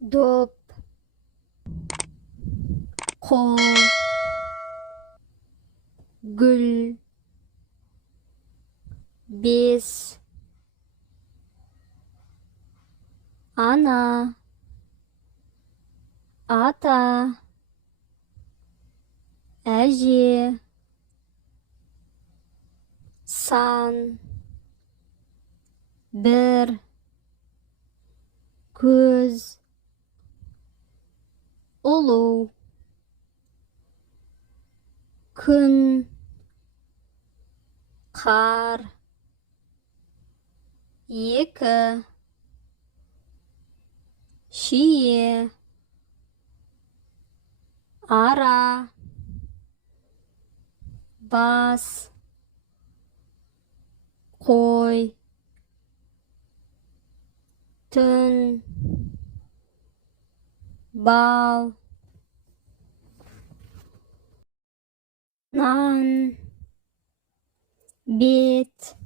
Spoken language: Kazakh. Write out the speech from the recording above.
do'p, qo, gül, bez, ana, ata, әже, san, bir, көз, ұлу, күн, қар, екі, шие, ара, бас, қой, түн, бал, нан, бет,